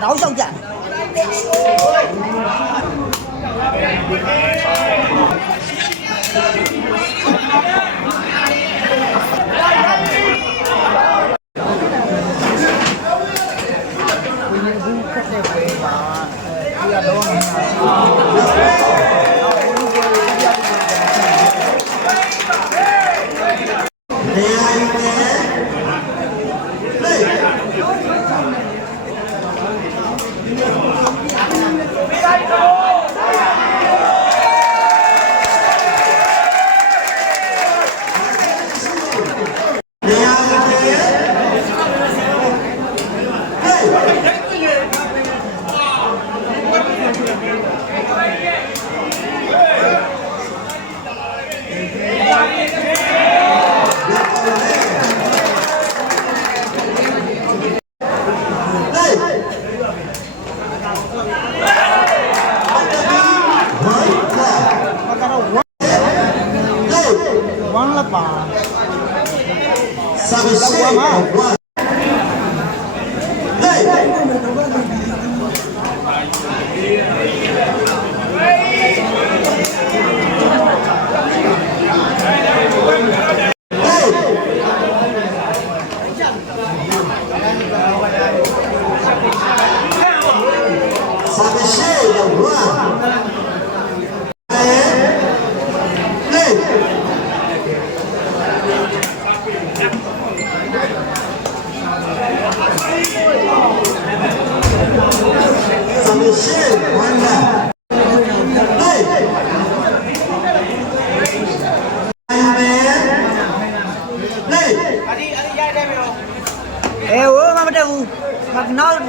đấu xong trận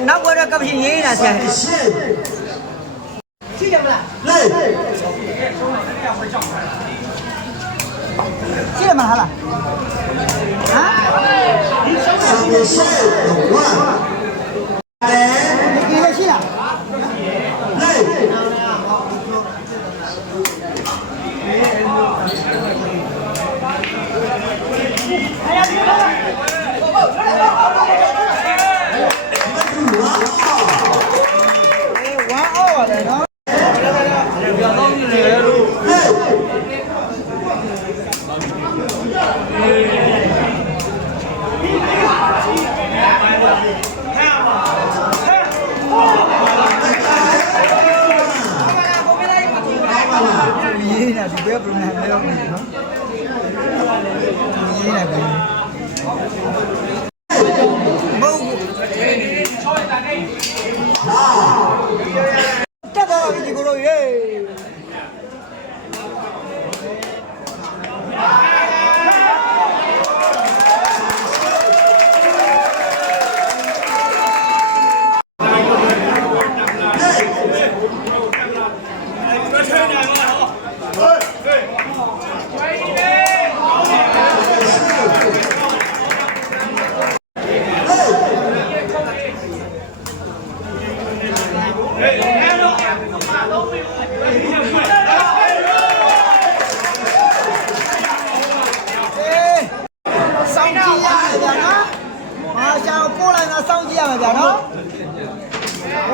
nó qua đó cấp gì là sao? Xin chào bạn. Xin chào bạn hả? Hả? Cái gì à?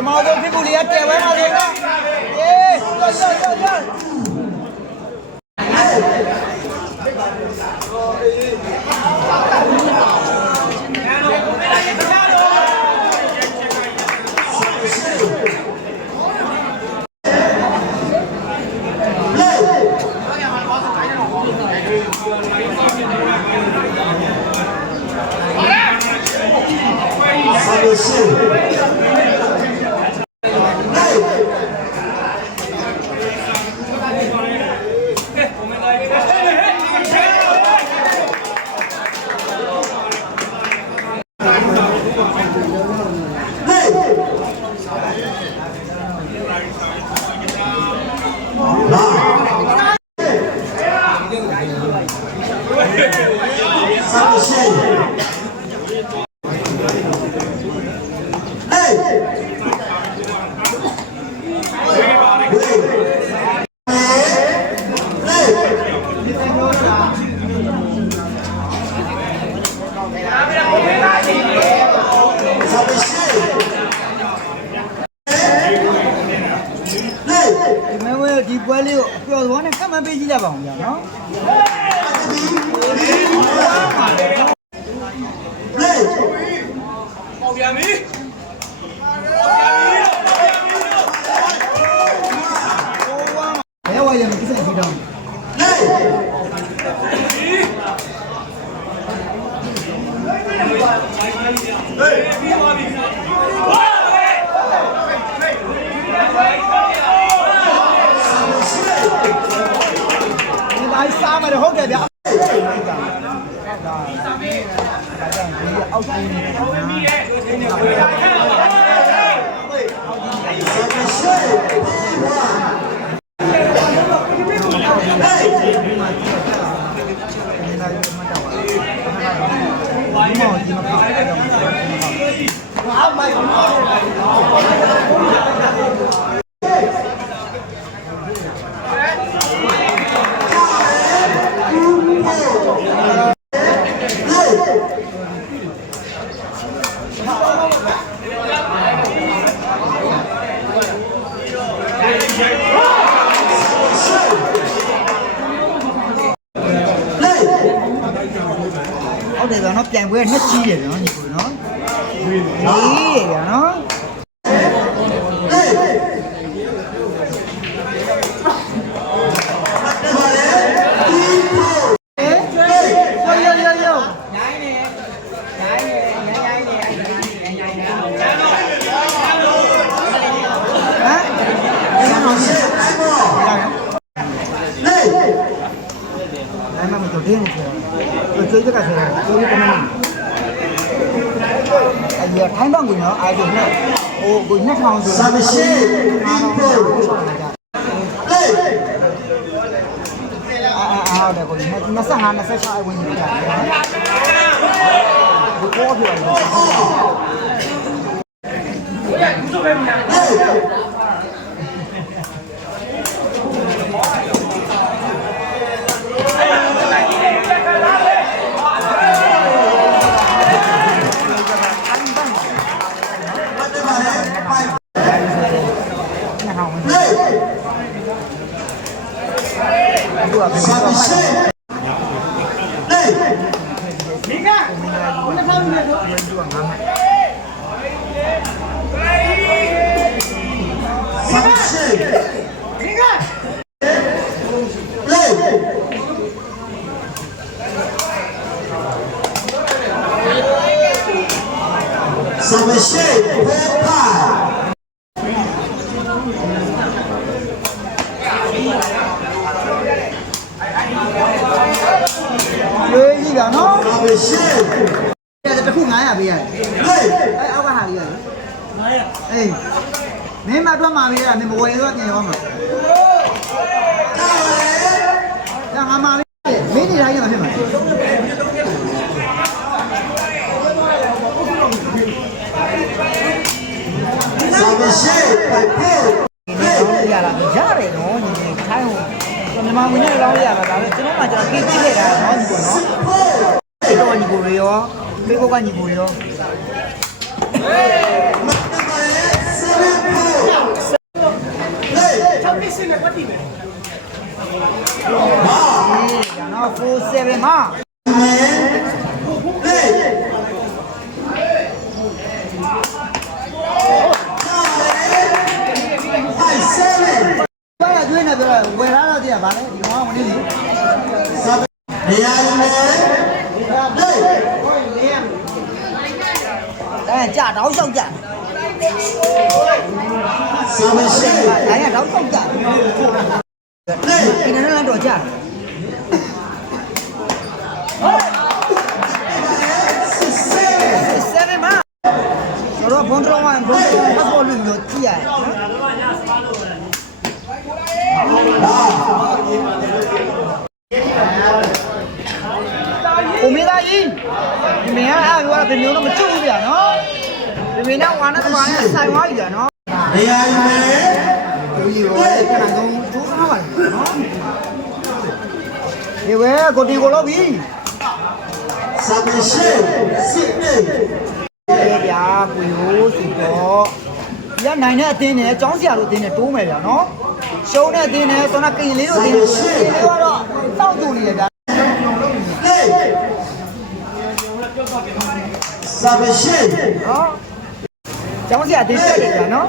Mau dong people lihat cewek mau dong. ပွဲလေးကိုပျော်သွားနဲ့ခက်မှန်းပေးကြည့်ကြပါအောင်ဗျာနော်ပေါပြန်ပြီဘယ်ဝါရမကိစ္စကြီးတော့ဒီစားမယ်ဟုတ်တယ်ဗျာအောက်ကြီးဟုတ်တယ်ဗျာနော်ပြန်ပွဲနှစ်ကြီးတယ်ဗျာညီကိုနော်ကြီးတယ်ဗျာနော်追这个车，追这个门。哎呀，太棒了呢！哎对呢，我那场子。三十七，对，我那三下那三下我你看。我过去了。တခု900ပေးရတယ်။အောက်ကဟာလေးရတယ်။အေးမင်းမထွက်မှာပေးရမင်းမဝယ်တော့ပြင်ရောမှာ။ဒါငါမှာပေးမင်းနေတိုင်းရမှာဖြစ်မှာ။ဆောင်းရှိပိုက်ပို့ရလာရတယ်နော်ညီမခိုင်းဟိုမြန်မာဝင်နဲ့လောင်းရတာဒါလည်းကျွန်တော်မှကျွန်တော်ကြည့်ကြည့်လိုက်တာနော်ညီကိုနော်။တော့ညီကိုရောမေကိုကညီကိုရောနော်47မှာဘာရကျွေးနေတော့ဝယ်လာတော့တည်းကဗာလဲဒီကောင်ကဝင်နေလေနေရာနေကြာတောင်းလျှောက်ကြဆာမရှိအဲ့ရတောင်းလျှောက်ကြဒီနေ့လည်းတော့ကြာ7မှာတော့ဘုံတော်ဝိုင်းဘုံတော်ပတ်ပေါ်လို့ကြည့်ရတယ်ကိုမေသားကြီးဒီမင်းကအဲ့ပြောတာဒီမျိုးတော့မချွတ်ဘူးဗျာနော်ဒီမင်းကဝါနဲ့သမားနဲ့ဆိုင်သွားပြီဗျာနော်နေရာယူမယ်ကိုကြီးရောခဏဆုံးကျိုးစားပါလေနော်ဒီဝဲကိုတီကိုလို့ပြီစပ်ရှိစစ်နေဗျာကိုရိုးစီတော့ရနိုင်တဲ့အတင်းနဲ့ចောင်းစရာတို့တင်းနဲ့တိုးမယ်ဗျာနော် ရှုံးတဲ့တင်းနဲ့ဆိုတော့ကင်လေးတို့တင်းလေးကတော့စောင့်တူနေတယ်ဗျာ Submission နော်ကျောင်းဆရာတင်းတက်တယ်ဗျာနော်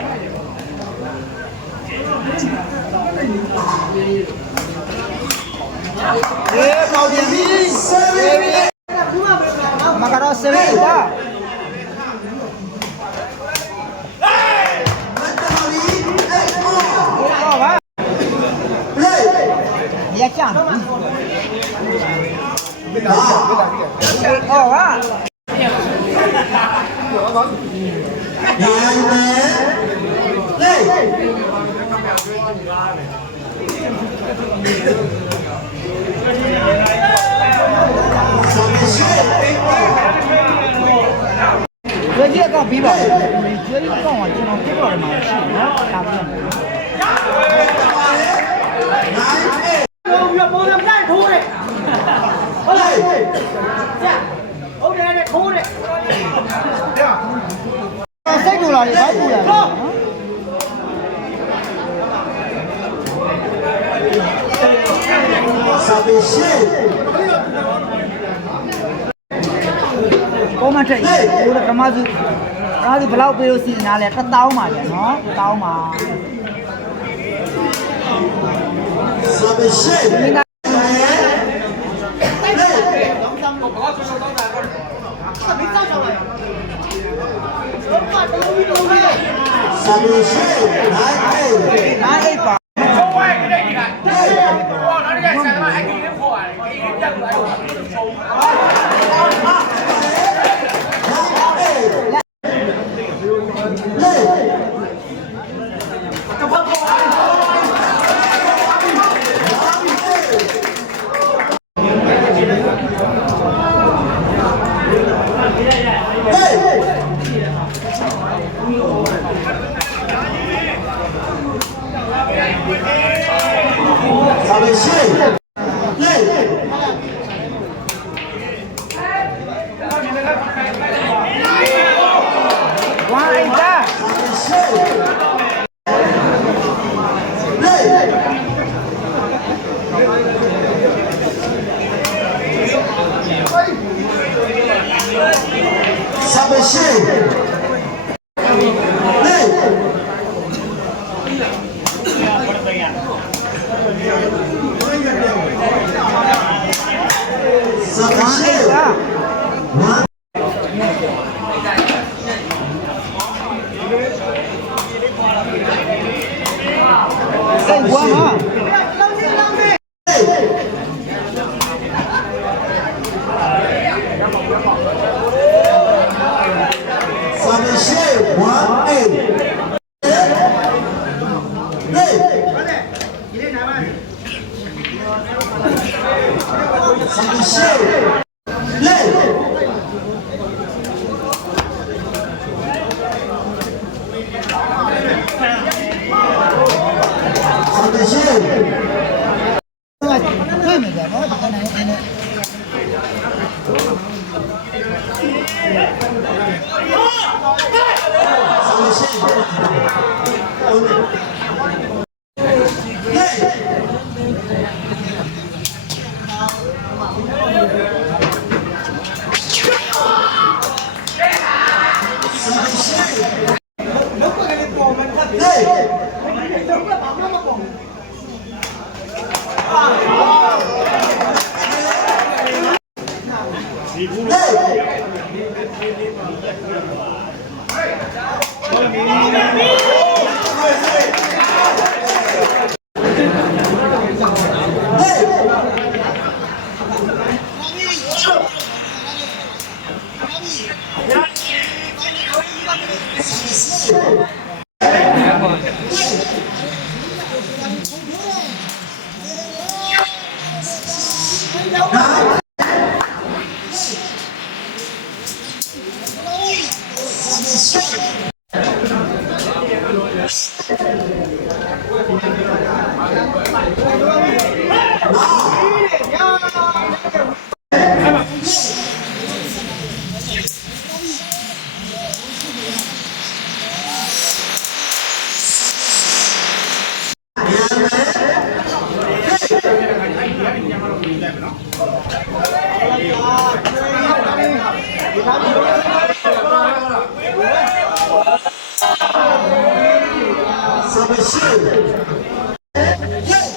ပေါက်ပြန်ပြီမကတော့စရိတ်ပါဟောပါရကြမ်းဟောပါ ကျွေးကြီးကပြီးပါကျွေးကြီးကောင်ကကျွန်တော်ပြတော့မှာရှိနော်ဒါပြမယ်ပုံစံတိုင်းထိုးတယ်ဟုတ်လားကြာဟုတ်တယ်နဲ့ထိုးတယ် စိတ်တူလာတယ်ဘာတူလာလဲနော် Submission ကောမထက်ရေဘိုးကမစုအားဒီဘလောက်ပေးလို့စီနားလဲ1000ပါလေနော်1000ပါ Submission ဒီက Submission 9 8ပါ ဟိုဝိုင်းတဲ့ဒီကဟိုနောက်တစ်ခါဆန်မအကီလေးခေါ်ရတယ်အကီလေးပြတ်သွားတယ်ချုံ Submission ဝိုင်းတာ Submission စိတ်ဝမ်းဟာ Submission 1-8 Submission Submission တွေ့မယ်ကြာနော်ဒီကနေ့နည်းနည်း Yeah. Submission. Yeah.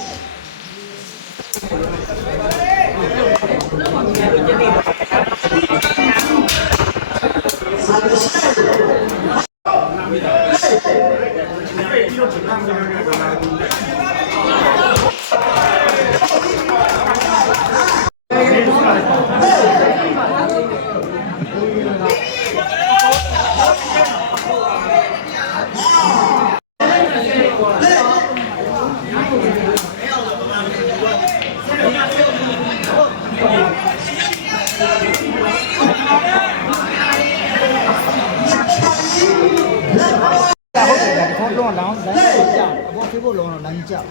Long long, about people long long jump.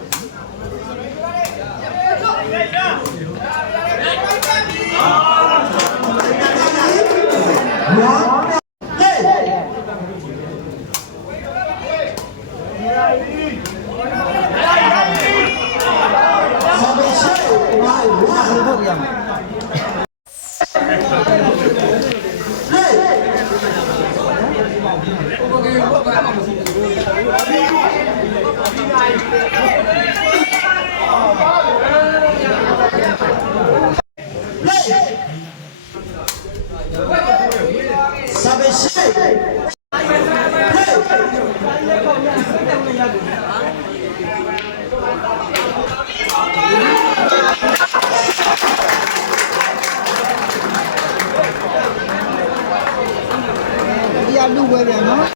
Yeah, do well,